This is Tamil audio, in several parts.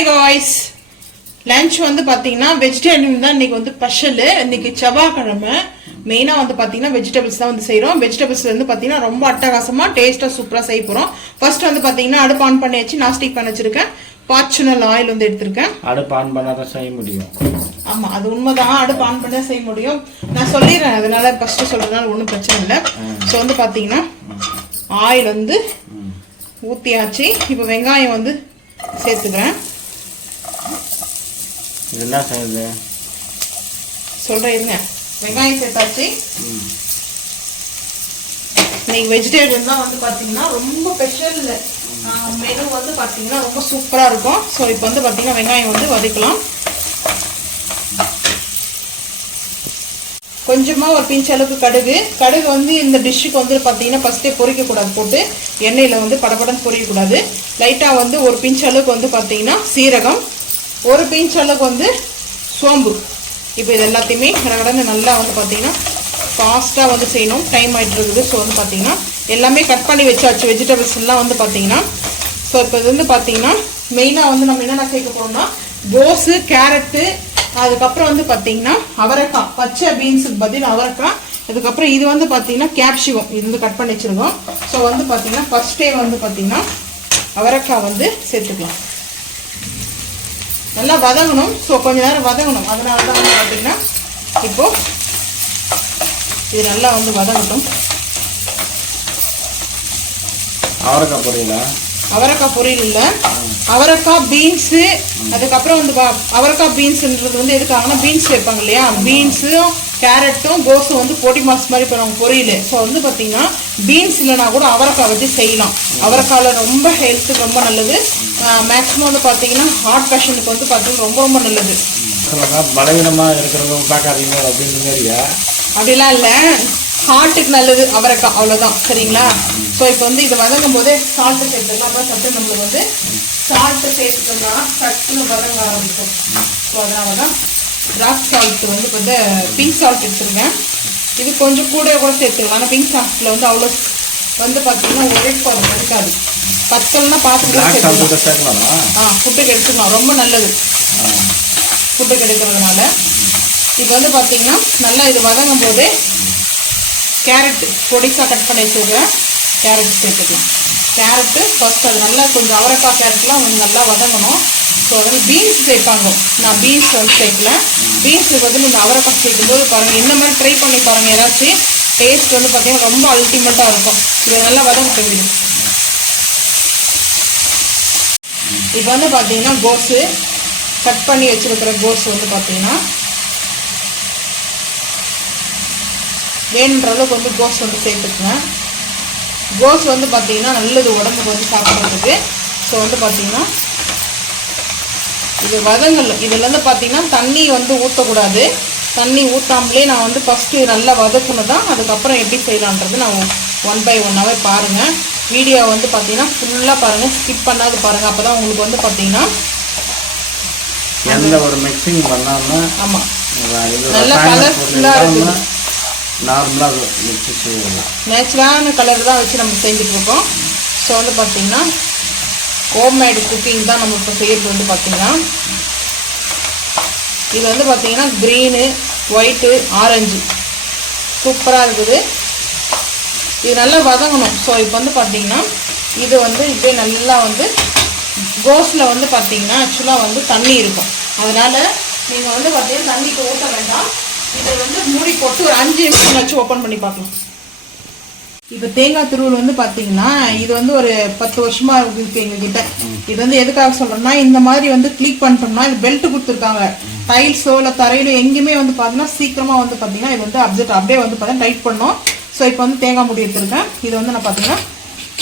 ஹாய் காய்ஸ் லஞ்ச் வந்து பார்த்தீங்கன்னா வெஜிடேரியன் தான். இன்னைக்கு வந்து ஸ்பெஷலு இன்னைக்கு செவ்வாய்க்கிழமை. மெயினாக வந்து பார்த்தீங்கன்னா வெஜிடபிள்ஸ் தான் வந்து செய்கிறோம் வெஜிடபிள்ஸ் வந்து பார்த்தீங்கன்னா ரொம்ப அட்டகாசமாக டேஸ்ட்டாக சூப்பராக செய்ய போகிறோம் ஃபர்ஸ்ட் வந்து பார்த்தீங்கன்னா அடுப்பு ஆன் பண்ணி வச்சு நான் ஸ்டிக் பண்ணி வச்சிருக்கேன். பாச்சுனல் ஆயில் வந்து எடுத்திருக்கேன். அடுப்பு ஆன் பண்ணாதான் செய்ய முடியும். ஆமாம் அது உண்மைதான். அடுப்பு ஆன் பண்ணி தான் செய்ய முடியும். நான் சொல்லிடுறேன். அதனால ஃபர்ஸ்ட் சொல்கிறதுனால ஒன்றும் பிரச்சனை இல்லை. ஸோ வந்து பார்த்தீங்கன்னா ஆயில் வந்து. ஊற்றியாச்சு இப்போ வெங்காயம் வந்து சேர்த்துக்கிறேன். இது என்ன செய்யுது சொல்கிறேன் இருங்க. சேர்த்தாச்சு. ம். இன்னைக்கு வெஜிடேரியன் தான் வந்து பார்த்தீங்கன்னா ரொம்ப ஸ்பெஷல் மெனு வந்து பார்த்தீங்கன்னா ரொம்ப சூப்பராக இருக்கும். ஸோ இப்போ வந்து பார்த்தீங்கன்னா வெங்காயம் வந்து வதக்கலாம். கொஞ்சமாக ஒரு பிஞ்ச் அளவுக்கு கடுகு. கடுகு வந்து இந்த டிஷ்ஷுக்கு வந்து பார்த்தீங்கன்னா ஃபஸ்ட்டே பொரிக்கக்கூடாது போட்டு எண்ணெயில் வந்து படபடன்னு பொரிக்கக்கூடாது லைட்டாக வந்து ஒரு பிஞ்ச் அளவுக்கு வந்து பார்த்தீங்கன்னா சீரகம் ஒரு பிஞ்ச் அளவுக்கு வந்து சோம்பு. இப்போ இது எல்லாத்தையுமே கடகடன்னு நல்லா வந்து பார்த்தீங்கன்னா ஃபாஸ்ட்டாக வந்து செய்யணும். டைம் ஆகிட்டு இருக்குது. ஸோ வந்து பார்த்தீங்கன்னா எல்லாமே கட் பண்ணி வச்சாச்சு. வெஜிடபிள்ஸ் எல்லாம் வந்து பார்த்தீங்கன்னா. ஸோ இப்போ இது வந்து பார்த்தீங்கன்னா மெயினாக வந்து நம்ம என்னென்ன சேர்க்க போகிறோம்னா கோஸு கேரட்டு அதுக்கப்புறம் வந்து பார்த்தீங்கன்னா அவரைக்காய் பச்சை பீன்ஸுக்கு பதில் அவரைக்காய். அதுக்கப்புறம் இது வந்து பார்த்தீங்கன்னா கேப்சிகம் இது வந்து கட் பண்ணி வச்சுருக்கோம். ஸோ வந்து பார்த்தீங்கன்னா ஃபர்ஸ்ட் டே வந்து பார்த்தீங்கன்னா அவரைக்காய் வந்து சேர்த்துக்கலாம். நல்லா வதங்கணும். ஸோ கொஞ்ச நேரம் வதங்கணும். அதனால தான் வந்து பார்த்தீங்கன்னா இப்போ இது நல்லா வந்து வதங்கட்டும். அவரைக்காய் பொரியல? அவரைக்காய் பொரியல் இல்லை. அவரைக்காய் பீன்ஸு அதுக்கப்புறம் வந்து அவரைக்காய் பீன்ஸுன்றது வந்து எதுக்காகனா பீன்ஸ் வைப்பாங்க இல்லையா? பீன்ஸும் கேரட்டும் கோஸும் வந்து பொடி மாஸ் மாதிரி பண்ணுவாங்க பொரியல். ஸோ வந்து பார்த்தீங்கன்னா பீன்ஸ் இல்லைனா கூட அவரைக்காய் வச்சு செய்யலாம். அவரைக்காயில் ரொம்ப ஹெல்த்துக்கு ரொம்ப நல்லது. மேக்ஸிமம் வந்து பார்த்தீங்கன்னா ஹார்ட் பேஷண்ட்டுக்கு வந்து பார்த்தீங்கன்னா ரொம்ப ரொம்ப நல்லது. பலவீனமாக இருக்கிறவங்க பார்க்காதீங்க அப்படின்னு மாதிரியா? அப்படிலாம் இல்லை. ஹார்ட்டுக்கு நல்லது அவரைக்காய் அவ்வளோதான் சரிங்களா? ஸோ இப்போ வந்து இது வதங்கும் போதே சால்ட்டு சேர்த்துக்கலாம் அப்புறம் சட்டு நம்மளுக்கு வந்து சால்ட்டு சேர்த்துட்டோம்னா சட்டுன்னு வதங்க ஆரம்பிக்கும். ஸோ அதனால தான் ராக் சால்ட் வந்து இப்போ வந்து பிங்க் சால்ட் எடுத்துருக்கேன் இது கொஞ்சம் கூட கூட சேர்த்துக்கலாம். ஆனால் பிங்க் சால்ட்டில் வந்து அவ்வளோ வந்து பார்த்தீங்கன்னா அது இருக்காது பத்தல்னா பார்த்து கூட பிளாக் சேர்த்துக்கலாம் சாப்பிட்டு சேர்க்கலாமா? ஆ ஃபுட்டுக்கு எடுத்துக்கலாம் ரொம்ப நல்லது. ஆ. ஃபுட்டு கிடைக்கிறதுனால இது வந்து பார்த்தீங்கன்னா நல்லா இது வதங்கும் போது கேரட் பொடிசாக கட் பண்ணி வச்சுருக்கேன் கேரட் சேர்த்துக்கலாம். கேரட்டு ஃபர்ஸ்ட் அது நல்லா கொஞ்சம் அவரைக்காய் கேரட்லாம் கொஞ்சம் நல்லா வதங்கணும். ஸோ அதில் பீன்ஸ் சேர்ப்பாங்க. நான் பீன்ஸ் வந்து சேர்க்கல. பீன்ஸுக்கு வந்து நீங்கள் அவரைக்காய் சேர்க்கும்போது பாருங்கள் இந்த மாதிரி ட்ரை பண்ணி பாருங்கள் ஏதாச்சும். டேஸ்ட் வந்து பார்த்தீங்கன்னா ரொம்ப அல்டிமேட்டாக இருக்கும். இதை நல்லா வதங்கிட்டு விடும் இப்போ வந்து பார்த்தீங்கன்னா கோஸு கட் பண்ணி வச்சிருக்கிற கோஸ் வந்து பார்த்தீங்கன்னா வேணுன்ற அளவுக்கு வந்து கோஸ் வந்து சேர்த்துக்குங்க. கோஸ் வந்து பார்த்தீங்கன்னா நல்லது உடம்புக்கு வந்து சாப்பிட்றதுக்கு. ஸோ வந்து பார்த்தீங்கன்னா இது வதங்கல் இதில் வந்து பார்த்தீங்கன்னா தண்ணி வந்து ஊற்றக்கூடாது தண்ணி ஊற்றாமலே நான் வந்து ஃபஸ்ட்டு நல்லா வதக்கணும் தான் அதுக்கப்புறம் எப்படி செய்யலான்றது நான் ஒன் பை ஒன்னாகவே பாருங்கள் வீடியோ வந்து பார்த்தீங்கன்னா ஃபுல்லாக பாருங்கள் ஸ்கிப் பண்ணாது பாருங்கள் அப்போ தான் உங்களுக்கு வந்து பார்த்தீங்கன்னா எந்த ஒரு மிக்சிங் பண்ணாமல் ஆமாம் நல்ல இருக்குது. நார்மலாக மிக்சி செய்யணும் நேச்சுரலான கலர் தான் வச்சு நம்ம செஞ்சுட்டு இருக்கோம். ஸோ வந்து பார்த்தீங்கன்னா ஹோம்மேடு குக்கிங் தான் நம்ம இப்போ செய்கிறது வந்து பார்த்தீங்கன்னா இது வந்து பார்த்தீங்கன்னா க்ரீனு ஒயிட்டு ஆரஞ்சு சூப்பராக இருக்குது. இது நல்லா வதங்கணும். ஸோ இப்போ வந்து பார்த்தீங்கன்னா இது வந்து இப்படியே நல்லா வந்து கோஸில் வந்து பார்த்தீங்கன்னா ஆக்சுவலாக வந்து தண்ணி இருக்கும். அதனால் நீங்கள் வந்து பார்த்தீங்கன்னா தண்ணிக்கு ஊற்ற வேண்டாம். இதை வந்து மூடி போட்டு ஒரு அஞ்சு நிமிஷம் வச்சு ஓப்பன் பண்ணி பார்க்கலாம். இப்போ தேங்காய் துருவல் வந்து பார்த்தீங்கன்னா இது வந்து ஒரு பத்து வருஷமா இருக்கு எங்ககிட்ட. இது வந்து எதுக்காக சொல்றேன்னா இந்த மாதிரி வந்து கிளிக் பண்ணிட்டோம்னா இது பெல்ட் கொடுத்துருக்காங்க. டைல்ஸோ இல்லை தரையிலோ எங்கேயுமே வந்து பார்த்தீங்கன்னா சீக்கிரமா வந்து பார்த்தீங்கன்னா இது வந்து அப்செட் அப்படியே வந்து பார்த்தீங்கன்னா டைட் பண்ணோம். ஸோ இப்போ வந்து தேங்காய் முடி எடுத்துருக்கேன். இது வந்து நான் பார்த்தீங்கன்னா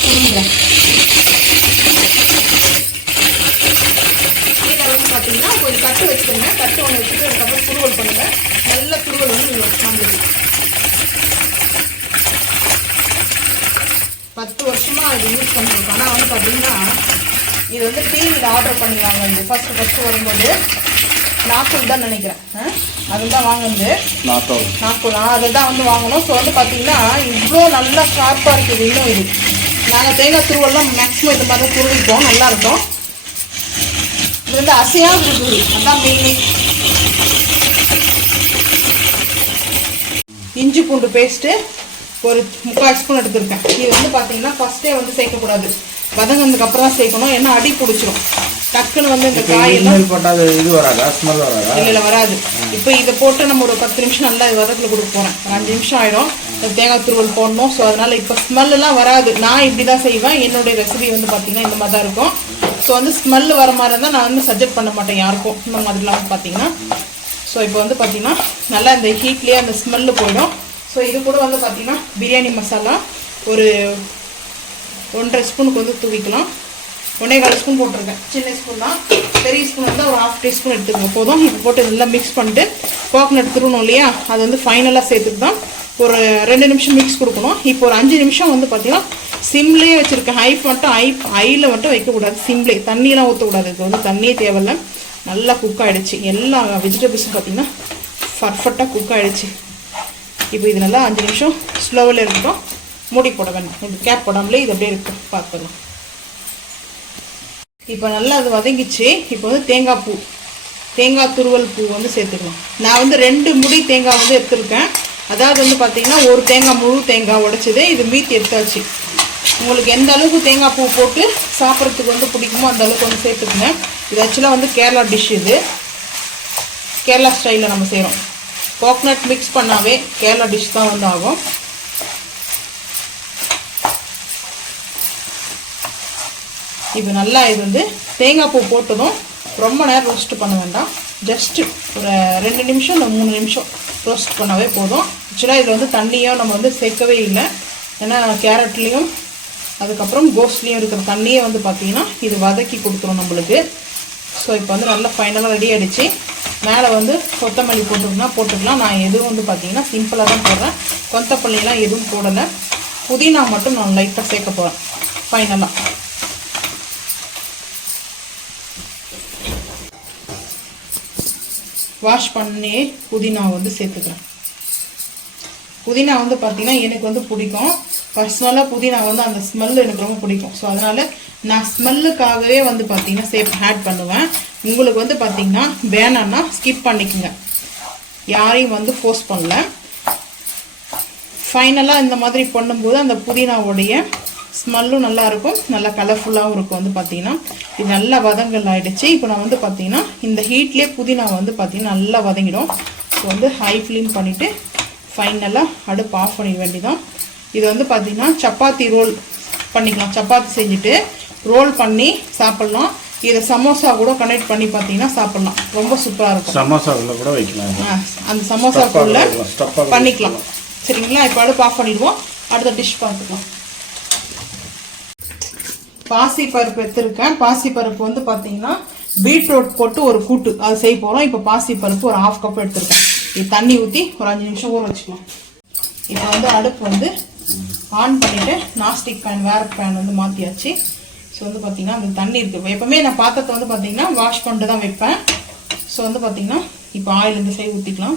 துருவுறேன். கீழே வந்து பார்த்தீங்கன்னா கொஞ்சம் தட்டு வச்சுக்கோங்க. தட்டு ஒன்று வச்சுட்டு அதுக்கப்புறம் துருவல் பண்ணுங்கள் நல்ல துருவல் வந்து நம்மளுக்கு. பத்து வருஷமா இது யூஸ் பண்ணிருக்கோம் ஆனால் வந்து பார்த்தீங்கன்னா இது வந்து டிவியில் ஆர்டர் பண்ணி வாங்குறது ஃபர்ஸ்ட் ஃபர்ஸ்ட் வரும்போது நாக்கூல் தான் நினைக்கிறேன்? அதுதான் வாங்குனது. நாக்கூல். ஆ, அதை தான் வந்து வாங்கணும். ஸோ வந்து பார்த்தீங்கன்னா இவ்வளோ நல்லா ஷார்ப்பாக இருக்குது இன்னும் இது. நாங்கள் தேங்காய் துருவெல்லாம் மேக்ஸிமம் இது மாதிரி தான் துருவிப்போம். நல்லா இருக்கும். இந்த இது வந்து அசையாத இருக்குது அதான் மெயினே இஞ்சி பூண்டு பேஸ்ட்டு ஒரு முக்கால் ஸ்பூன் எடுத்திருக்கேன். இது வந்து பார்த்தீங்கன்னா ஃபஸ்ட்டே வந்து சேர்க்கக்கூடாது. வதங்கினதுக்கு அப்புறம் தான் சேர்க்கணும். ஏன்னா அடி பிடிச்சிரும். டக்குன்னு வந்து இந்த காயெல்லாம் போட்டால் இது வராதா? ஸ்மெல் வராதா? இல்ல இல்ல வராது. இப்போ இதை போட்டு நம்ம ஒரு பத்து நிமிஷம் நல்லா இது வதக்கில் கொடுக்க ஒரு அஞ்சு நிமிஷம் ஆயிடும் தேங்காய் துருவல் போடணும். ஸோ அதனால இப்போ ஸ்மெல் எல்லாம் வராது. நான் இப்படி தான் செய்வேன். என்னுடைய ரெசிபி வந்து பார்த்தீங்கன்னா இந்த மாதிரி தான் இருக்கும். ஸோ வந்து ஸ்மெல் வர மாதிரி இருந்தால் நான் வந்து சஜெக்ட் பண்ண மாட்டேன் யாருக்கும். இந்த மாதிரிலாம் பார்த்தீங்கன்னா ஸோ இப்போ வந்து பார்த்தீங்கன்னா நல்லா இந்த ஹீட்லேயே அந்த ஸ்மெல்லு போயிடும். ஸோ இது கூட வந்து பார்த்தீங்கன்னா பிரியாணி மசாலா. ஒரு ஒன்றரை ஸ்பூனுக்கு வந்து தூவிக்கலாம். ஒன்றே கால் ஸ்பூன் போட்டிருக்கேன். சின்ன ஸ்பூன் தான். பெரிய ஸ்பூன் வந்து ஒரு ஹாஃப் டீஸ்பூன் எடுத்துக்கோங்க. போதும். இப்போ போட்டு நல்லா மிக்ஸ் பண்ணிட்டு கோகனட் திருணும் இல்லையா? அது வந்து ஃபைனலாக சேர்த்துட்டு தான் ஒரு ரெண்டு நிமிஷம் மிக்ஸ் கொடுக்கணும். இப்போ ஒரு அஞ்சு நிமிஷம் வந்து பார்த்தீங்கன்னா சிம்லேயே வச்சுருக்கேன். ஹை மட்டும் ஐ ஐயில் மட்டும் வைக்கக்கூடாது. சிம்லே. தண்ணியெலாம் ஊற்றக்கூடாது இது வந்து தண்ணியே தேவையில்ல. நல்லா குக் ஆகிடுச்சு எல்லா வெஜிடபிள்ஸும் பார்த்திங்கன்னா பர்ஃபெக்டாக குக் ஆகிடுச்சு இப்போ இது நல்லா அஞ்சு நிமிஷம் ஸ்லோவில் இருக்கட்டும். மூடி போட வேண்டாம் இது கேப் போடாமலே இது அப்படியே இருக்கும் பார்த்துக்கலாம் இப்போ நல்லா அது வதங்கிச்சு. இப்போ வந்து தேங்காய் பூ. தேங்காய் துருவல் பூ வந்து சேர்த்துக்கலாம். நான் வந்து ரெண்டு முடி தேங்காய் வந்து எடுத்துருக்கேன். அதாவது வந்து பார்த்திங்கன்னா ஒரு தேங்காய் முழு தேங்காய் உடைச்சது. இது மீத்தி எடுத்தாச்சு. உங்களுக்கு எந்த அளவுக்கு தேங்காய் பூ போட்டு சாப்பிட்றதுக்கு வந்து பிடிக்குமோ அந்த அளவுக்கு வந்து சேர்த்துக்குங்க. இது ஆக்சுவலாக வந்து கேரளா டிஷ் இது. கேரளா ஸ்டைலில் நம்ம செய்கிறோம் கோக்னட் மிக்ஸ் பண்ணாவே கேரளா டிஷ் தான் வந்து ஆகும். இப்போ நல்லா இது வந்து தேங்காய் பூ போட்டதும் ரொம்ப நேரம் ரோஸ்ட் பண்ண வேண்டாம். ஜஸ்ட்டு ஒரு ரெண்டு நிமிஷம் இல்லை மூணு நிமிஷம் ரோஸ்ட் பண்ணாவே போதும். ஆக்சுவலாக இதில் வந்து தண்ணியோ நம்ம வந்து சேர்க்கவே இல்லை. ஏன்னா கேரட்லேயும் அதுக்கப்புறம் கோஸ்ட்லேயும் இருக்கிற தண்ணியே வந்து பார்த்திங்கன்னா இது வதக்கி கொடுத்துரும் நம்மளுக்கு. ஸோ இப்போ வந்து நல்லா ஃபைனலாக ரெடி ஆகிடுச்சு மேலே வந்து கொத்தமல்லி போட்டுருக்குன்னா போட்டுக்கலாம். நான் எதுவும் வந்து பார்த்தீங்கன்னா சிம்பிளாக தான் போடுறேன். கொத்தப்பள்ளிலாம் எதுவும் போடலை. புதினா மட்டும் நான் லைட்டாக சேர்க்க போகிறேன் ஃபைனலாக வாஷ் பண்ணி புதினா வந்து சேர்த்துக்கிறேன். புதினா வந்து பார்த்தீங்கன்னா எனக்கு வந்து பிடிக்கும். பர்சனலாக புதினா வந்து அந்த ஸ்மெல் எனக்கு ரொம்ப பிடிக்கும். ஸோ அதனால் நான் ஸ்மெல்லுக்காகவே வந்து பார்த்தீங்கன்னா சேப் ஆட் பண்ணுவேன். உங்களுக்கு வந்து பார்த்தீங்கன்னா வேணான்னா ஸ்கிப் பண்ணிக்கோங்க. யாரையும் வந்து ஃபோர்ஸ் பண்ணல. ஃபைனலாக இந்த மாதிரி பண்ணும்போது அந்த புதினாவுடைய ஸ்மெல்லும் நல்லாயிருக்கும் நல்லா கலர்ஃபுல்லாகவும் இருக்கும் வந்து பார்த்தீங்கன்னா இது நல்லா வதங்கல் ஆகிடுச்சு இப்போ நான் வந்து பார்த்தீங்கன்னா இந்த ஹீட்லேயே புதினா வந்து பார்த்திங்கன்னா நல்லா வதங்கிடும். ஸோ வந்து ஹை ஃப்ளேம் பண்ணிவிட்டு ஃபைனலாக அடுப்பு ஆஃப் பண்ணிக்க வேண்டிதான் இது வந்து பார்த்திங்கன்னா சப்பாத்தி ரோல் பண்ணிக்கலாம். சப்பாத்தி செஞ்சுட்டு ரோல் பண்ணி சாப்பிட்லாம். இதை சமோசா கூட கனெக்ட் பண்ணி பார்த்தீங்கன்னா சாப்பிட்லாம். ரொம்ப சூப்பராக இருக்கும். சமோசாக்குள்ள கூட வைக்கலாம் அந்த சமோசாக்குள்ள பண்ணிக்கலாம். சரிங்களா? இப்போ அடுப்பு ஆஃப் பண்ணிடுவோம். அடுத்த டிஷ் பார்த்துக்கலாம். பாசி பருப்பு எடுத்திருக்கேன். பாசி பருப்பு வந்து பார்த்தீங்கன்னா பீட்ரூட் போட்டு ஒரு கூட்டு. அது செய்ய போகிறோம் இப்போ பாசி பருப்பு ஒரு ஹாஃப் கப் எடுத்திருக்கேன். இது தண்ணி ஊற்றி ஒரு அஞ்சு நிமிஷம் ஊற வச்சுக்கலாம். இப்போ வந்து அடுப்பு வந்து ஆன் பண்ணிவிட்டு நாஸ்டிக் பேன் வேற பேன் வந்து மாற்றியாச்சு ஸோ வந்து பார்த்தீங்கன்னா அந்த தண்ணி இருக்குது எப்போவுமே நான் பாத்திரத்தை வந்து பார்த்திங்கன்னா வாஷ் பண்ணிட்டு தான் வைப்பேன். ஸோ வந்து பார்த்திங்கன்னா இப்போ ஆயில் இந்த சைடு ஊற்றிக்கலாம்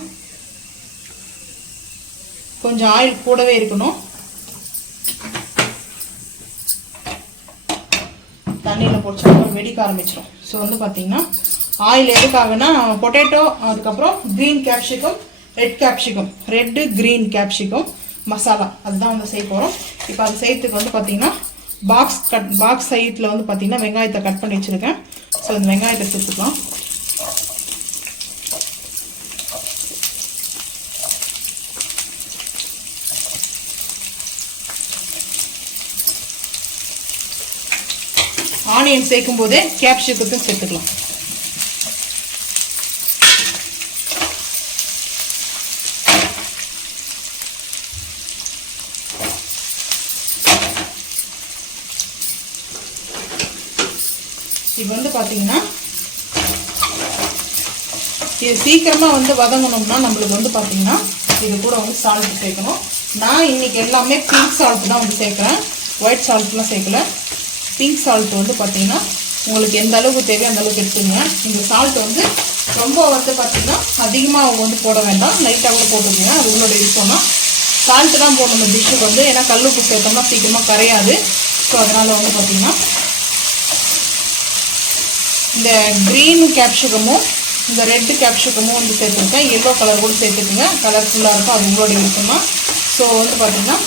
கொஞ்சம் ஆயில் கூடவே இருக்கணும். தண்ணியில் பொடிச்சா வெடிக்க ஆரம்பிச்சிடும் ஸோ வந்து பார்த்திங்கன்னா ஆயில் எதுக்காகனா பொட்டேட்டோ அதுக்கப்புறம் green capsicum red capsicum red green capsicum masala அதுதான் வந்து செய்ய போகிறோம் இப்போ அது செய்யறதுக்கு வந்து பார்த்திங்கன்னா பாக்ஸ் கட் பாக்ஸ் சைட்டில் வந்து பார்த்தீங்கன்னா வெங்காயத்தை கட் பண்ணி வச்சுருக்கேன். ஸோ இந்த வெங்காயத்தை சேர்த்துக்கலாம். ஆனியன் சேர்க்கும் போதே கேப்சிகத்தையும் சேர்த்துக்கலாம். இப்போ வந்து பார்த்தீங்கன்னா இது சீக்கிரமாக வந்து வதங்கணும்னா நம்மளுக்கு வந்து பார்த்தீங்கன்னா இது கூட வந்து சால்ட் சேர்க்கணும். நான் இன்னைக்கு எல்லாமே பிங்க் சால்ட் தான் வந்து சேர்க்குறேன். ஒயிட் சால்ட்லாம் சேர்க்கல. பிங்க் சால்ட் வந்து பார்த்தீங்கன்னா உங்களுக்கு எந்த அளவுக்கு தேவையோ அந்த அளவுக்கு எடுத்துங்க இந்த சால்ட் வந்து ரொம்ப வந்து பார்த்தீங்கன்னா அதிகமாக அவங்க வந்து போட வேண்டாம். லைட்டாக கூட போட்டுக்கோங்க அது உங்களோட இருக்கோம்னா சால்ட்டு தான் போடணும் இந்த டிஷ்ஷுக்கு வந்து. ஏன்னா கல்லுப்பு சேர்த்தோம்னா சீக்கிரமாக கரையாது. ஸோ அதனால் வந்து பார்த்திங்கன்னா இந்த க்ரீன் கேப்சிகமும் இந்த ரெட்டு கேப்சிகமும் வந்து சேர்த்துருக்கேன். எல்லோ கலர் கூட சேர்த்துக்குங்க கலர்ஃபுல்லாக இருக்கும். அது உங்களோட இருக்குமா ஸோ வந்து பார்த்திங்கன்னா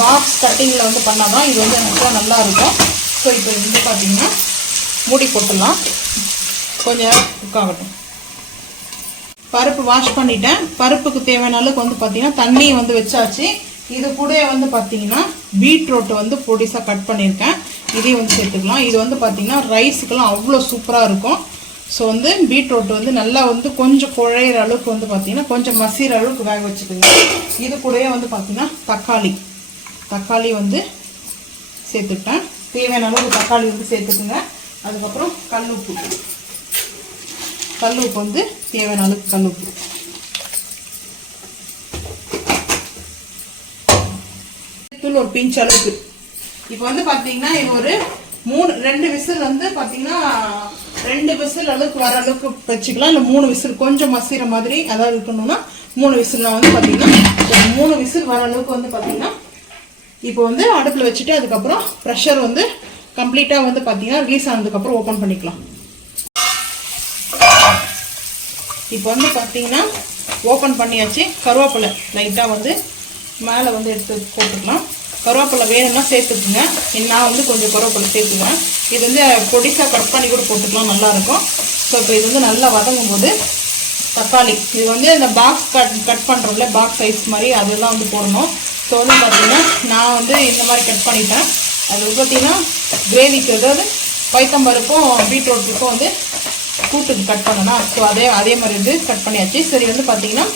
பாக்ஸ் கட்டிங்கில் வந்து பண்ணால் தான் இது வந்து எனக்கு நல்லா இருக்கும். ஸோ இப்போ வந்து பார்த்தீங்கன்னா மூடி போட்டுடலாம். கொஞ்சம் நேரம் பருப்பு வாஷ் பண்ணிட்டேன். பருப்புக்கு தேவையான அளவுக்கு வந்து பார்த்திங்கன்னா தண்ணி வந்து வச்சாச்சு. இது கூட வந்து பார்த்தீங்கன்னா பீட்ரூட்டை வந்து பொடிசாக கட் பண்ணியிருக்கேன் இதையும் வந்து சேர்த்துக்கலாம். இது வந்து பார்த்தீங்கன்னா ரைஸுக்கெல்லாம் அவ்வளோ சூப்பராக இருக்கும். ஸோ வந்து பீட்ரூட் வந்து நல்லா வந்து கொஞ்சம் குழையிற அளவுக்கு வந்து பார்த்தீங்கன்னா கொஞ்சம் மசிற அளவுக்கு வேக வச்சுக்கோங்க. இது கூடயே வந்து பார்த்தீங்கன்னா தக்காளி. தக்காளி வந்து சேர்த்துட்டேன் தேவையான அளவுக்கு தக்காளி வந்து சேர்த்துக்குங்க. அதுக்கப்புறம் கல் உப்பு. கல் உப்பு வந்து தேவையான அளவுக்கு கல் உப்பு. தூள் ஒரு பிஞ்ச் அளவுக்கு. இப்போ வந்து பார்த்தீங்கன்னா இது ஒரு மூணு ரெண்டு விசில் வந்து பார்த்தீங்கன்னா ரெண்டு விசில் அளவுக்கு வர அளவுக்கு வச்சுக்கலாம். இல்லை மூணு விசில் கொஞ்சம் மசிற மாதிரி அதாவது இருக்கணும்னா மூணு விசில் வந்து பார்த்தீங்கன்னா மூணு விசில் வர அளவுக்கு வந்து பார்த்தீங்கன்னா இப்போ வந்து அடுப்பில் வச்சுட்டு அதுக்கப்புறம் ப்ரெஷர் வந்து கம்ப்ளீட்டாக வந்து பார்த்தீங்கன்னா ரிலீஸ் ஆனதுக்கப்புறம் ஓப்பன் பண்ணிக்கலாம். இப்போ வந்து பார்த்தீங்கன்னா ஓப்பன் பண்ணியாச்சு. கருவேப்பிலை லைட்டாக வந்து மேலே வந்து எடுத்து போட்டுக்கலாம். கருவேப்பிலை வேணும்னா சேர்த்துக்குங்க. நான் வந்து கொஞ்சம் கருவேப்பிலை சேர்த்துக்குவேன் இது வந்து பொடிசாக கட் பண்ணி கூட போட்டுக்கலாம் நல்லாயிருக்கும். ஸோ இப்போ இது வந்து நல்லா வதங்கும் போது தக்காளி. இது வந்து இந்த பாக்ஸ் கட் கட் பண்ணுறோம்ல பாக்ஸ் சைஸ் மாதிரி அதெல்லாம் வந்து போடணும். ஸோ வந்து பார்த்திங்கன்னா நான் வந்து இந்த மாதிரி கட் பண்ணிட்டேன். அது வந்து பார்த்தீங்கன்னா கிரேவிக்கு அதாவது பைத்தம்பருப்பும் பீட்ரூட்டுக்கும் வந்து கூட்டுக்கு கட் பண்ணணும். ஸோ அதே அதே மாதிரி வந்து கட் பண்ணியாச்சு. சரி வந்து பார்த்தீங்கன்னா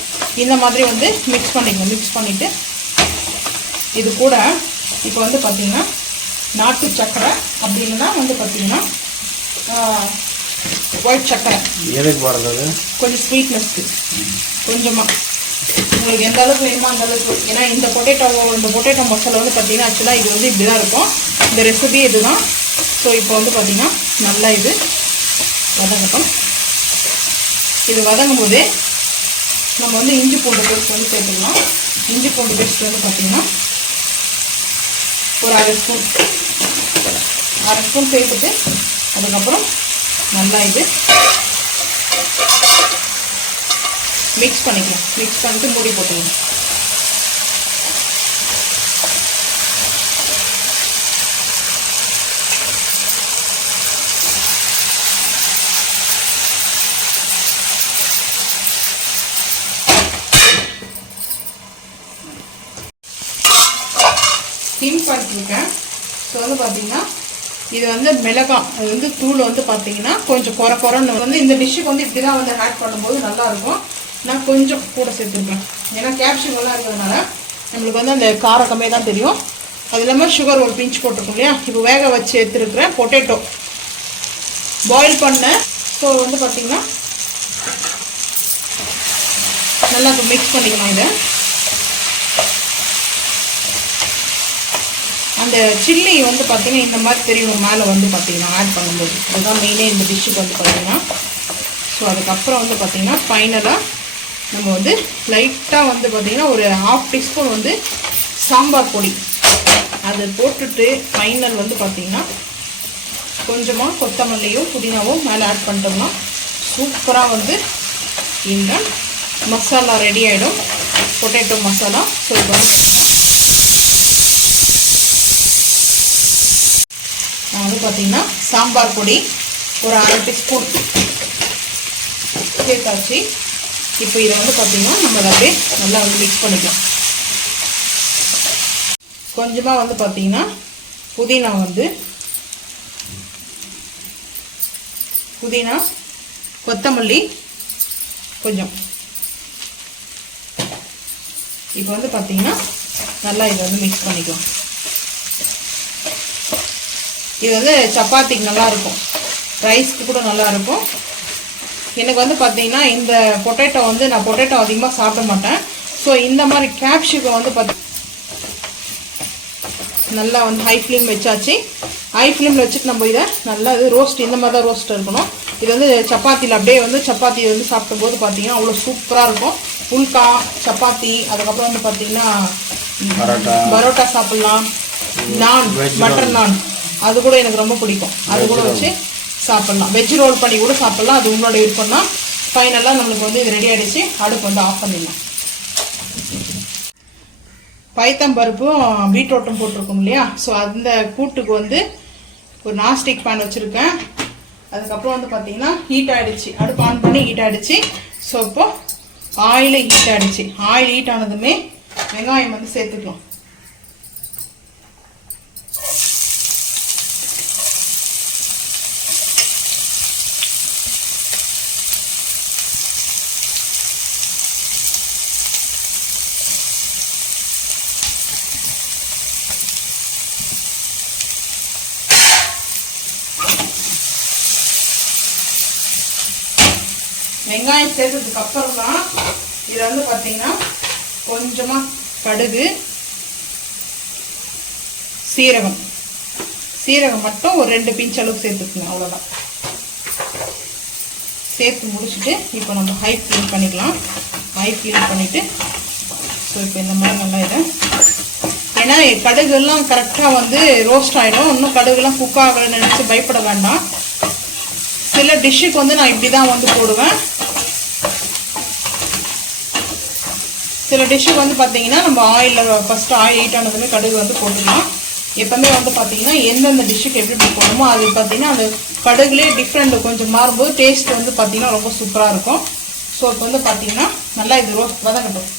இந்த மாதிரி வந்து மிக்ஸ் பண்ணிக்கணும் மிக்ஸ் பண்ணிவிட்டு இது கூட இப்போ வந்து பார்த்தீங்கன்னா நாட்டு சக்கரை அப்படின்னா வந்து பார்த்தீங்கன்னா ஒயிட் சக்கரை. எதுக்கு போடுறது கொஞ்சம் ஸ்வீட்னஸ்க்கு கொஞ்சமாக உங்களுக்கு எந்த அளவுக்கு வேணுமோ அந்த அளவுக்கு. ஏன்னா இந்த பொட்டேட்டோ இந்த பொட்டேட்டோ மசாலா வந்து பார்த்தீங்கன்னா ஆக்சுவலாக இது வந்து இப்படி தான் இருக்கும். இந்த ரெசிபி இதுதான். ஸோ இப்போ வந்து பார்த்தீங்கன்னா நல்லா இது வதங்கட்டும். இது வதங்கும் போதே நம்ம வந்து இஞ்சி பூண்டு பேஸ்ட் வந்து சேர்த்துக்கலாம். இஞ்சி பூண்டு பேஸ்ட் வந்து பார்த்தீங்கன்னா ஒரு அரை ஸ்பூன். அரை ஸ்பூன் சேர்த்துட்டு அதுக்கப்புறம் நல்லா இது மிக்ஸ் பண்ணிக்கலாம். மிக்ஸ் பண்ணிட்டு மூடி போட்டுக்கலாம் ஸ்டீம் பண்ணிருக்கேன் ஸோ வந்து பார்த்தீங்கன்னா இது வந்து மிளகாய். அது வந்து தூள் வந்து பார்த்தீங்கன்னா கொஞ்சம் குறை குறைன்னு வந்து இந்த டிஷ்ஷுக்கு வந்து இப்படி தான் வந்து ஆட் பண்ணும்போது நல்லா இருக்கும் நான் கொஞ்சம் கூட சேர்த்துருக்கேன் ஏன்னா கேப்சிகம்லாம் இருக்கிறதுனால நம்மளுக்கு வந்து அந்த காரம் கம்மியாக தான் தெரியும். அது இல்லாமல் சுகர் ஒரு பிஞ்ச் போட்டிருக்கோம் இல்லையா? இப்போ வேக வச்சு எடுத்துருக்குறேன் பொட்டேட்டோ பாயில் பண்ணேன் ஸோ வந்து பார்த்திங்கன்னா நல்லா மிக்ஸ் பண்ணிக்கணும் இதை. அந்த சில்லி வந்து பார்த்தீங்கன்னா இந்த மாதிரி தெரியும். மேலே வந்து பார்த்தீங்கன்னா ஆட் பண்ணும்போது. அதுதான் மெயினே இந்த டிஷ்ஷுக்கு வந்து பார்த்தீங்கன்னா ஸோ அதுக்கப்புறம் வந்து பார்த்தீங்கன்னா ஃபைனலாக நம்ம வந்து லைட்டாக வந்து பார்த்திங்கன்னா ஒரு ஹாஃப் டீஸ்பூன் வந்து சாம்பார் பொடி. அது போட்டுட்டு ஃபைனல் வந்து பார்த்தீங்கன்னா கொஞ்சமாக கொத்தமல்லியும் புதினாவும் மேலே ஆட் பண்ணிட்டோம்னா சூப்பராக வந்து இந்த மசாலா ரெடி ஆகிடும் பொட்டேட்டோ மசாலா. ஸோ இப்போ வந்து பார்த்தீங்கன்னா சாம்பார் பொடி ஒரு அரை டீஸ்பூன் சேர்த்தாச்சு. இப்போ இதை வந்து பார்த்தீங்கன்னா நம்ம அதை அப்படியே நல்லா வந்து மிக்ஸ் பண்ணிக்கலாம். கொஞ்சமாக வந்து பார்த்தீங்கன்னா புதினா வந்து புதினா கொத்தமல்லி கொஞ்சம். இப்போ வந்து பார்த்தீங்கன்னா நல்லா இதை வந்து மிக்ஸ் பண்ணிக்கலாம். இது வந்து சப்பாத்திக்கு நல்லா இருக்கும் ரைஸ்க்கு கூட நல்லா இருக்கும் எனக்கு வந்து பார்த்தீங்கன்னா இந்த பொட்டேட்டோ வந்து நான் பொட்டேட்டோ அதிகமாக சாப்பிட மாட்டேன். ஸோ இந்த மாதிரி கேப்ஷுக்கு வந்து பார்த்தி நல்லா வந்து ஹை ஃப்ளேம் வச்சாச்சு. ஹை ஃப்ளேமில் வச்சுட்டு நம்ம இதை நல்லா இது ரோஸ்ட் இந்த மாதிரி தான் ரோஸ்ட் இருக்கணும். இது வந்து சப்பாத்தியில் அப்படியே வந்து சப்பாத்தி வந்து சாப்பிடும்போது பார்த்தீங்கன்னா அவ்வளோ சூப்பராக இருக்கும். புல்கா சப்பாத்தி அதுக்கப்புறம் வந்து பார்த்தீங்கன்னா பரோட்டா. பரோட்டா சாப்பிட்லாம். நான் பட்டர் நான் அது கூட எனக்கு ரொம்ப பிடிக்கும். அது கூட வச்சு சாப்பிட்லாம். வெஜ் ரோல் பண்ணி கூட சாப்பிட்லாம். அது உங்களோட தான் ஃபைனலாக நம்மளுக்கு வந்து இது ரெடி ஆகிடுச்சு அடுப்பு வந்து ஆஃப் பண்ணிடலாம். பைத்தம்பருப்பும் பீட்ரூட்டும் போட்டிருக்கோம் இல்லையா? ஸோ அந்த கூட்டுக்கு வந்து ஒரு நாஸ்டிக் பேன் வச்சுருக்கேன். அதுக்கப்புறம் வந்து பார்த்தீங்கன்னா ஹீட் ஆகிடுச்சு அடுப்பு ஆன் பண்ணி ஹீட் ஆகிடுச்சு ஸோ இப்போ ஆயில் ஹீட் ஆகிடுச்சு ஆயில் ஹீட் ஆனதுமே வெங்காயம் வந்து சேர்த்துக்கலாம். வெங்காயம் சேர்த்ததுக்கு அப்புறம் தான் இதில் வந்து பார்த்தீங்கன்னா கொஞ்சமாக கடுகு சீரகம். சீரகம் மட்டும் ஒரு ரெண்டு பிஞ்ச் அளவுக்கு சேர்த்துக்கணும் அவ்வளோதான் சேர்த்து முடிச்சுட்டு இப்போ நம்ம ஹை ஃப்ளேம் பண்ணிக்கலாம். ஹை ஃப்ளேம் பண்ணிவிட்டு ஸோ இப்போ இந்த மாதிரி நல்லா இதை ஏன்னா கடுகுலாம் கரெக்டாக வந்து ரோஸ்ட் ஆகிடும் இன்னும் கடுகுலாம் குக் ஆகலைன்னு நினச்சி பயப்பட வேண்டாம். சில டிஷ்ஷுக்கு வந்து நான் இப்படி தான் வந்து போடுவேன். சில டிஷ்ஷுக்கு வந்து பார்த்தீங்கன்னா நம்ம ஆயிலில் ஃபஸ்ட்டு ஆயில் ஹீட் ஆனதுமே கடுகு வந்து போட்டுக்கலாம். எப்போவுமே வந்து பார்த்தீங்கன்னா எந்தெந்த டிஷ்ஷுக்கு எப்படி எப்படி போடணுமோ அது பார்த்தீங்கன்னா அந்த கடுகுலேயே டிஃப்ரெண்ட் கொஞ்சம் மாறும்போது டேஸ்ட் வந்து பார்த்தீங்கன்னா ரொம்ப சூப்பராக இருக்கும். ஸோ இப்போ வந்து பார்த்தீங்கன்னா நல்லா இது ரோஸ்ட் வதங்கட்டும்.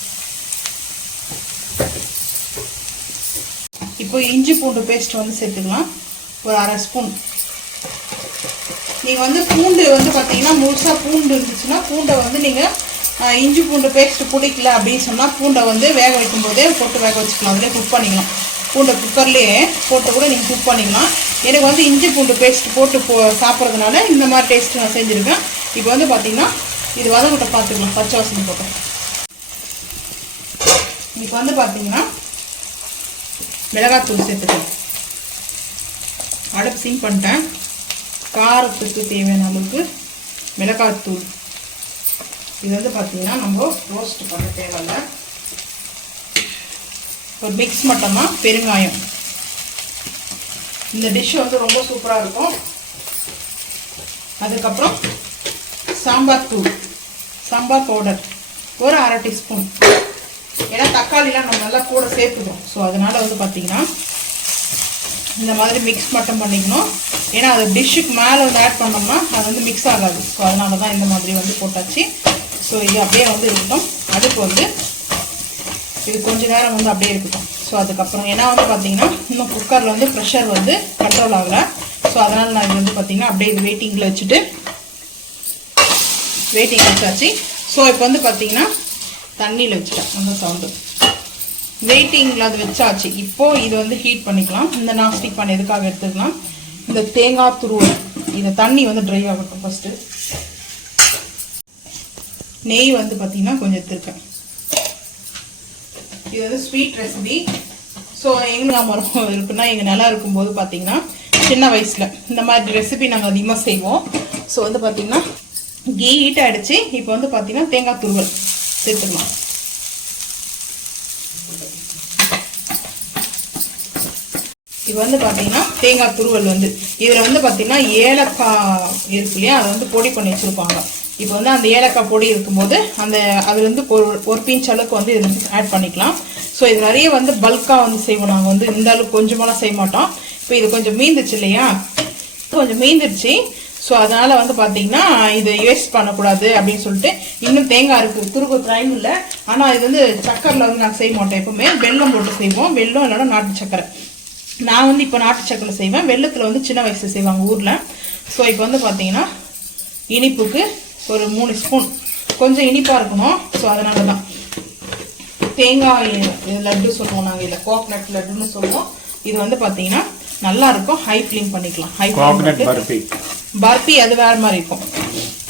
இப்போ இஞ்சி பூண்டு பேஸ்ட் வந்து சேர்த்துக்கலாம். ஒரு அரை ஸ்பூன் நீங்கள் வந்து பூண்டு வந்து பார்த்தீங்கன்னா முழுசாக பூண்டு இருந்துச்சுன்னா பூண்டை வந்து நீங்கள் இஞ்சி பூண்டு பேஸ்ட் பிடிக்கல அப்படின்னு சொன்னால் பூண்டை வந்து வேக வைக்கும் போதே போட்டு வேக வச்சுக்கலாம். அதிலே குக் பண்ணிக்கலாம். பூண்டை குக்கர்லேயே போட்டு கூட நீங்கள் குக் பண்ணிக்கலாம். எனக்கு வந்து இஞ்சி பூண்டு பேஸ்ட் போட்டு போ சாப்பிட்றதுனால இந்த மாதிரி டேஸ்ட் நான் செஞ்சுருக்கேன். இப்போ வந்து பார்த்திங்கன்னா இது வதங்கிட்ட பார்த்துக்கலாம் பச்சை வாசனை போட்டோம் இப்போ வந்து பார்த்தீங்கன்னா மிளகாத்தூள் சேர்த்துக்கலாம். அடுப்பு சிம் பண்ணிட்டேன். காரத்துக்கு தேவையான அளவுக்கு மிளகாத்தூள். இது வந்து பார்த்தீங்கன்னா நம்ம ரோஸ்ட் பண்ண தேவையில்ல. ஒரு மிக்ஸ் மட்டும்தான் பெருங்காயம். இந்த டிஷ் வந்து ரொம்ப சூப்பராக இருக்கும். அதுக்கப்புறம் சாம்பார் தூள் சாம்பார் பவுடர் ஒரு அரை டீஸ்பூன் ஏன்னா தக்காளிலாம் நம்ம நல்லா கூட சேர்த்துக்கிறோம். ஸோ அதனால் வந்து பார்த்திங்கன்னா இந்த மாதிரி மிக்ஸ் மட்டும் பண்ணிக்கணும். ஏன்னா அது டிஷ்ஷுக்கு மேலே வந்து ஆட் பண்ணோம்னா அது வந்து மிக்ஸ் ஆகாது. ஸோ அதனால தான் இந்த மாதிரி வந்து போட்டாச்சு. ஸோ இது அப்படியே வந்து இருக்கட்டும். அடுப்பு வந்து இது கொஞ்ச நேரம் வந்து அப்படியே இருக்கட்டும். ஸோ அதுக்கப்புறம் ஏன்னா வந்து பார்த்தீங்கன்னா இன்னும் குக்கரில் வந்து ப்ரெஷர் வந்து கண்ட்ரோல் ஆகலை. ஸோ அதனால் நான் இது வந்து பார்த்தீங்கன்னா அப்படியே இது வெயிட்டிங்கில் வச்சுட்டு வெயிட்டிங் வச்சாச்சு. ஸோ இப்போ வந்து பார்த்தீங்கன்னா தண்ணியில் வச்சுட்டேன். அந்த சவுண்டு வெயிட்டிங்கில் அது வச்சாச்சு. இப்போது இது வந்து ஹீட் பண்ணிக்கலாம். இந்த நாஸ்டிக் பண்ண எதுக்காக எடுத்துக்கலாம்? இந்த தேங்காய் துருவல். இந்த தண்ணி வந்து ட்ரை ஆகட்டும் ஃபஸ்ட்டு நெய் வந்து பார்த்தீங்கன்னா கொஞ்சம் எடுத்துருக்கேன். இது வந்து ஸ்வீட் ரெசிபி ஸோ எங்க மரம் இருக்குன்னா எங்கள் நல்லா இருக்கும்போது பார்த்தீங்கன்னா சின்ன வயசில் இந்த மாதிரி ரெசிபி நாங்கள் அதிகமாக செய்வோம். ஸோ வந்து பார்த்தீங்கன்னா கீ ஹீட் ஆகிடுச்சு இப்போ வந்து பார்த்தீங்கன்னா தேங்காய் துருவல் சேர்த்துக்கலாம். இது வந்து பார்த்தீங்கன்னா தேங்காய் துருவல் வந்து இதில் வந்து பார்த்தீங்கன்னா ஏலக்காய் இருக்கு இல்லையா அதை வந்து பொடி பண்ணி வச்சுருப்பாங்க. இப்போ வந்து அந்த ஏலக்காய் பொடி இருக்கும்போது அந்த அதுலேருந்து வந்து ஒரு ஒரு பிஞ்ச் அளவுக்கு வந்து இதில் ஆட் பண்ணிக்கலாம். ஸோ இது நிறைய வந்து பல்காக வந்து செய்வோம். நாங்கள் வந்து இந்த அளவுக்கு கொஞ்சமெல்லாம் செய்ய மாட்டோம். இப்போ இது கொஞ்சம் மீந்துச்சு இல்லையா? கொஞ்சம் மீந்துருச்சு. ஸோ அதனால் வந்து பார்த்தீங்கன்னா இது வேஸ்ட் பண்ணக்கூடாது அப்படின்னு சொல்லிட்டு இன்னும் தேங்காய் இருக்குது குறுக்கு டைம் இல்லை. ஆனால் இது வந்து சக்கரில் வந்து நாங்கள் செய்ய மாட்டோம். எப்பவுமே வெல்லம் போட்டு செய்வோம். வெல்லம் இல்லைன்னா நாட்டு சக்கரை. நான் வந்து இப்போ நாட்டு சக்கரை செய்வேன். வெள்ளத்தில் வந்து சின்ன வயசு செய்வாங்க ஊரில். ஸோ இப்போ வந்து பார்த்தீங்கன்னா இனிப்புக்கு ஒரு மூணு ஸ்பூன். கொஞ்சம் இனிப்பாக இருக்கணும். ஸோ அதனால தான் தேங்காய் லட்டு சொல்லுவோம் நாங்கள் இதில். கோகனட் லட்டுன்னு சொல்லுவோம். இது வந்து பார்த்தீங்கன்னா நல்லா இருக்கும். ஹை ஃப்ளேம் பண்ணிக்கலாம். ஹை கோகனட் பர்ஃபி பர்பி அது வேற மாதிரி இருக்கும்.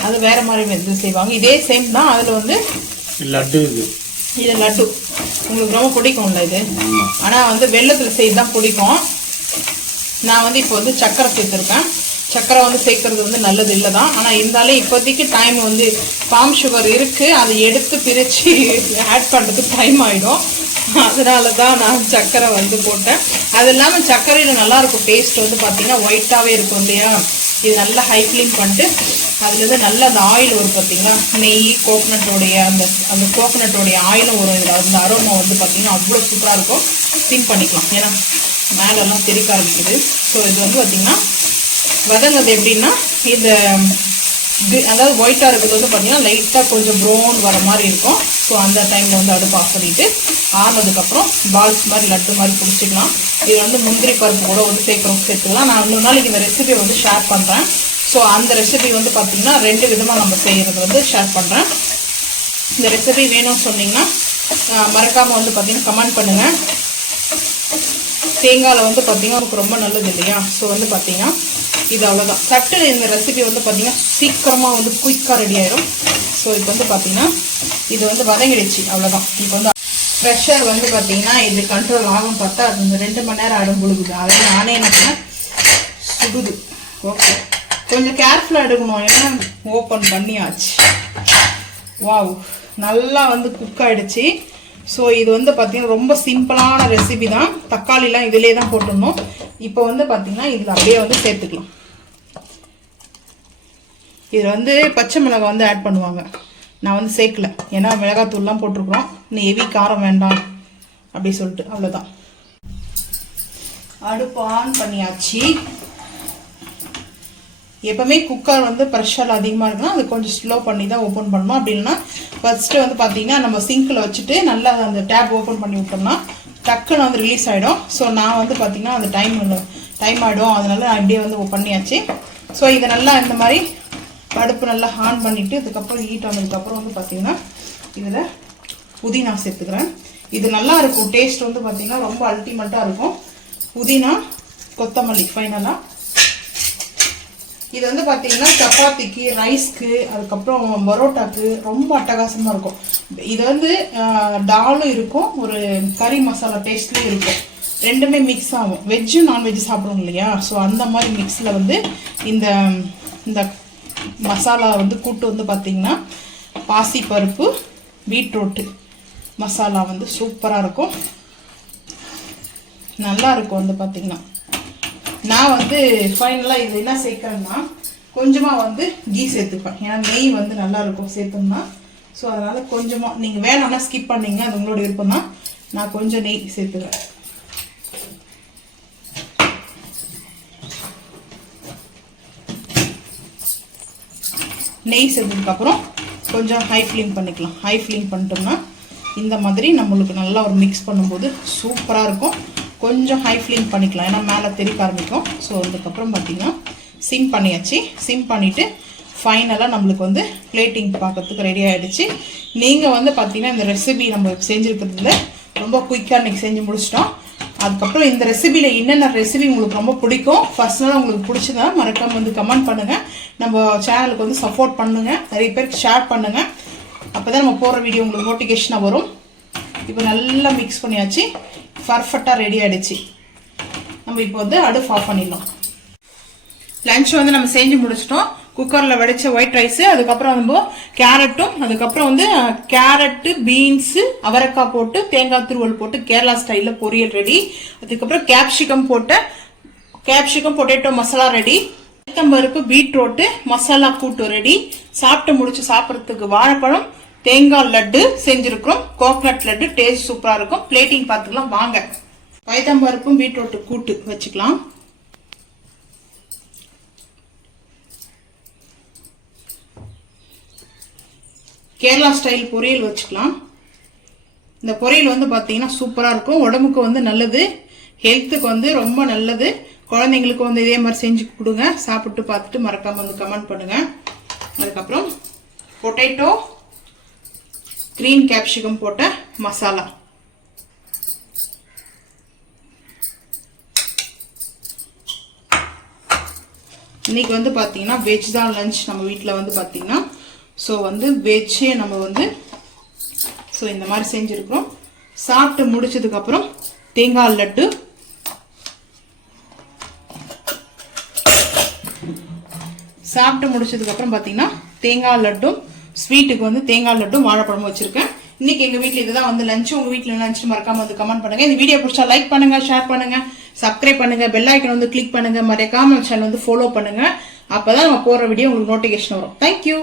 அது வேற மாதிரி இது செய்வாங்க. இதே சேம் தான். அதில் வந்து லட்டு இது. இது லட்டு. உங்களுக்கு ரொம்ப பிடிக்கும்ல இது? ஆனால் வந்து வெள்ளத்தில் செய்து தான் பிடிக்கும். நான் வந்து இப்போ வந்து சக்கரை சேர்த்துருக்கேன். சக்கரை வந்து சேர்க்கறது வந்து நல்லது இல்லை தான் ஆனால் இருந்தாலும் இப்போதைக்கு டைம் வந்து பாம் சுகர் இருக்குது அதை எடுத்து பிரித்து ஆட் பண்ணுறதுக்கு டைம் ஆகிடும் அதனால தான் நான் சக்கரை வந்து போட்டேன். அது இல்லாமல் சர்க்கரையில் நல்லாயிருக்கும். டேஸ்ட் வந்து பார்த்திங்கன்னா ஒயிட்டாகவே இருக்கும் இல்லையா? இது நல்லா ஹை க்ளீன் பண்ணிட்டு அதுலேருந்து நல்ல அந்த ஆயில் வரும் பார்த்திங்கன்னா நெய் கோகனட்டோடைய அந்த அந்த கோகனட்டோடைய ஆயிலும் வரும் இதில் அந்த அரோமா வந்து பார்த்திங்கன்னா அவ்வளோ சூப்பராக இருக்கும். சிம் பண்ணிக்கலாம். ஏன்னா மேலெல்லாம் தெரிக்க ஆரம்பிக்குது. ஸோ இது வந்து பார்த்திங்கன்னா வதங்குறது எப்படின்னா இந்த இது- அதாவது ஒயிட்டாக இருக்கிறது வந்து பார்த்தீங்கன்னா லைட்டாக கொஞ்சம் ப்ரௌன் வர மாதிரி இருக்கும். ஸோ அந்த டைமில் வந்து அடுப்பு ஆஃப் பண்ணிவிட்டு ஆறுனதுக்கப்புறம் பால்ஸ் மாதிரி லட்டு மாதிரி பிடிச்சிக்கலாம். இது வந்து முந்திரி பருப்பு கூட வந்து சேர்க்குறோம் சேர்த்துக்கலாம். நான் இன்னொரு நாளைக்கு இந்த ரெசிபியை வந்து ஷேர் பண்ணுறேன் ஸோ அந்த ரெசிபி வந்து பார்த்திங்கன்னா ரெண்டு விதமாக நம்ம செய்கிறது வந்து ஷேர் பண்ணுறேன் இந்த ரெசிபி வேணும்னு சொன்னிங்கன்னா மறக்காமல் வந்து பார்த்தீங்கன்னா கமெண்ட் பண்ணுங்கள் தேங்காயில் வந்து பார்த்தீங்கன்னா நமக்கு ரொம்ப நல்லது இல்லையா? ஸோ வந்து பார்த்தீங்கன்னா இது அவ்வளோதான் சட்டு இந்த ரெசிபி வந்து பார்த்தீங்கன்னா சீக்கிரமாக வந்து குயிக்காக ரெடி ஆயிடும் ஸோ இப்போ வந்து பார்த்தீங்கன்னா இது வந்து வதங்கிடுச்சு. அவ்வளோதான் இப்போ வந்து ப்ரெஷர் வந்து பார்த்தீங்கன்னா இது கண்ட்ரோல் ஆகும் பார்த்தா அது இந்த ரெண்டு மணி நேரம் ஆடும் பொழுகுது. அதாவது நானே என்ன பண்ணேன்? சுடுது. ஓகே கொஞ்சம் கேர்ஃபுல்லாக எடுக்கணும். ஏன்னா ஓப்பன் பண்ணியாச்சு. வாவ் நல்லா வந்து குக் ஆகிடுச்சு ஸோ இது வந்து பார்த்திங்கன்னா ரொம்ப சிம்பிளான ரெசிபி தான். தக்காளிலாம் இதிலே தான் போட்டுடணும் இப்போ வந்து பார்த்திங்கன்னா இதில் அப்படியே வந்து சேர்த்துக்கலாம். இதில் வந்து பச்சை மிளகாய் வந்து ஆட் பண்ணுவாங்க. நான் வந்து சேர்க்கல. ஏன்னா மிளகாத்தூள்லாம் போட்டிருக்குறோம். நீ ஹெவி காரம் வேண்டாம். அப்படி சொல்லிட்டு அவ்வளோதான் அடுப்பு ஆன் பண்ணியாச்சு. எப்பவுமே குக்கர் வந்து ப்ரெஷர் அதிகமாக இருக்குன்னா அது கொஞ்சம் ஸ்லோ பண்ணி தான் ஓப்பன் பண்ணணும் அப்படி இல்லைன்னா ஃபர்ஸ்ட்டு வந்து பார்த்தீங்கன்னா நம்ம சிங்கில் வச்சுட்டு நல்லா அந்த டேப் ஓப்பன் பண்ணி விட்டோம்னா டக்குன்னு வந்து ரிலீஸ் ஆகிடும் ஸோ நான் வந்து பார்த்தீங்கன்னா அந்த டைம் டைம் ஆகிடும் அதனால நான் இப்படியே வந்து பண்ணியாச்சு. ஸோ இதை நல்லா இந்த மாதிரி அடுப்பு நல்லா ஆன் பண்ணிவிட்டு அதுக்கப்புறம் ஹீட் ஆனதுக்கப்புறம் வந்து பார்த்தீங்கன்னா இதில் புதினா சேர்த்துக்கிறேன். இது நல்லா இருக்கும். டேஸ்ட் வந்து பார்த்தீங்கன்னா ரொம்ப அல்டிமேட்டாக இருக்கும். புதினா கொத்தமல்லி ஃபைனலாக இது வந்து பார்த்தீங்கன்னா சப்பாத்திக்கு ரைஸ்க்கு அதுக்கப்புறம் பரோட்டாக்கு ரொம்ப அட்டகாசமாக இருக்கும். இது வந்து டாலும் இருக்கும் ஒரு கறி மசாலா டேஸ்ட்லேயும் இருக்கும். ரெண்டுமே மிக்ஸ் ஆகும். வெஜ்ஜு நான்வெஜ்ஜு சாப்பிடுவோம் இல்லையா? ஸோ அந்த மாதிரி மிக்ஸில் வந்து இந்த இந்த மசாலா வந்து கூட்டு வந்து பார்த்திங்கன்னா பாசிப்பருப்பு பீட்ரூட்டு மசாலா வந்து சூப்பராக இருக்கும். நல்லா இருக்கும் வந்து பார்த்திங்கன்னா நான் வந்து ஃபைனலாக இது என்ன சேர்க்குறேன்னா கொஞ்சமாக வந்து கீ சேர்த்துப்பேன். ஏன்னா நெய் வந்து நல்லாயிருக்கும் சேர்த்தோம்னா. ஸோ அதனால் கொஞ்சமாக நீங்கள் வேணாம்னா ஸ்கிப் பண்ணீங்க அது உங்களோட விருப்பம் தான். நான் கொஞ்சம் நெய் சேர்த்துக்கிறேன். நெய் சேர்த்ததுக்கப்புறம் கொஞ்சம் ஹை ஃப்ளேம் பண்ணிக்கலாம். ஹை ஃப்ளேம் பண்ணிட்டோம்னா இந்த மாதிரி நம்மளுக்கு நல்லா ஒரு மிக்ஸ் பண்ணும்போது சூப்பராக இருக்கும். கொஞ்சம் ஹை ஃப்ளேம் பண்ணிக்கலாம். ஏன்னா மேலே தெரிக்க ஆரம்பிக்கும். ஸோ அதுக்கப்புறம் பார்த்திங்கன்னா சிம் பண்ணியாச்சு. சிம் பண்ணிவிட்டு ஃபைனலாக நம்மளுக்கு வந்து பிளேட்டிங் பார்க்கறதுக்கு ரெடி ஆகிடுச்சு நீங்கள் வந்து பார்த்தீங்கன்னா இந்த ரெசிபி நம்ம செஞ்சுருக்கிறதுல ரொம்ப குயிக்காக இன்றைக்கி செஞ்சு முடிச்சிட்டோம். அதுக்கப்புறம் இந்த ரெசிபியில் என்னென்ன ரெசிபி உங்களுக்கு ரொம்ப பிடிக்கும்? பர்சனலாக உங்களுக்கு பிடிச்சதா மறக்காமல் வந்து கமெண்ட் பண்ணுங்கள் நம்ம சேனலுக்கு வந்து சப்போர்ட் பண்ணுங்கள் நிறைய பேருக்கு ஷேர் பண்ணுங்கள் அப்போ தான் நம்ம போகிற வீடியோ உங்களுக்கு நோட்டிஃபிகேஷனாக வரும். இப்போ நல்லா மிக்ஸ் பண்ணியாச்சு. பர்ஃபெக்டாக ரெடி ஆகிடுச்சு நம்ம இப்போ வந்து அடுப்பு ஆஃப் பண்ணிடலாம் லஞ்ச் வந்து நம்ம செஞ்சு முடிச்சிட்டோம். குக்கரில் வடித்த ஒயிட் ரைஸு அதுக்கப்புறம் நம்ம கேரட்டும் அதுக்கப்புறம் வந்து கேரட்டு பீன்ஸு அவரைக்காய் போட்டு தேங்காய் துருவல் போட்டு கேரளா ஸ்டைலில் பொரியல் ரெடி அதுக்கப்புறம் கேப்சிகம் போட்ட கேப்சிகம் பொட்டேட்டோ மசாலா ரெடி பருப்பு பீட்ரூட்டு மசாலா கூட்டு ரெடி சாப்பிட்டு முடிச்சு சாப்பிட்றதுக்கு வாழைப்பழம் தேங்காய் லட்டு செஞ்சிருக்கிறோம். கோகனட் லட்டு டேஸ்ட் சூப்பராக இருக்கும். பிளேட்டிங் பார்த்துக்கலாம் வாங்க. பருப்பும் பீட்ரூட்டு கூட்டு வச்சுக்கலாம். கேரளா ஸ்டைல் பொரியல் வச்சுக்கலாம். இந்த பொரியல் வந்து பார்த்தீங்கன்னா சூப்பராக இருக்கும். உடம்புக்கு வந்து நல்லது. ஹெல்த்துக்கு வந்து ரொம்ப நல்லது. குழந்தைங்களுக்கு வந்து இதே மாதிரி செஞ்சு கொடுங்க. சாப்பிட்டு பார்த்துட்டு மறக்காமல் வந்து கமெண்ட் பண்ணுங்கள் அதுக்கப்புறம் பொட்டேட்டோ க்ரீன் கேப்சிகம் போட்ட மசாலா இன்றைக்கி வந்து பார்த்தீங்கன்னா வெஜ் தான் லஞ்ச் நம்ம வீட்டில் வந்து பார்த்தீங்கன்னா ஸோ வந்து வெஜ்ஜே நம்ம வந்து ஸோ இந்த மாதிரி செஞ்சுருக்கிறோம். சாப்பிட்டு முடிச்சதுக்கப்புறம் தேங்காய் லட்டு. சாப்பிட்டு முடிச்சதுக்கப்புறம் பார்த்தீங்கன்னா தேங்காய் லட்டும் ஸ்வீட்டுக்கு வந்து தேங்காய் லட்டும் வாழைப்பழமும் வச்சுருக்கேன். இன்னைக்கு எங்கள் வீட்டில் இதுதான் வந்து லஞ்ச் உங்கள் வீட்டில் லஞ்ச் மறக்காம வந்து கமெண்ட் பண்ணுங்க. இந்த வீடியோ பிடிச்சா லைக் பண்ணுங்க ஷேர் பண்ணுங்க சப்ஸ்கிரைப் பண்ணுங்க பெல் ஐக்கன் வந்து கிளிக் பண்ணுங்க. மறக்காம சேனல் வந்து ஃபாலோ பண்ணுங்க. அப்போ தான் நம்ம போகிற வீடியோ உங்களுக்கு நோட்டிஃபிகேஷன் வரும். தேங்க்யூ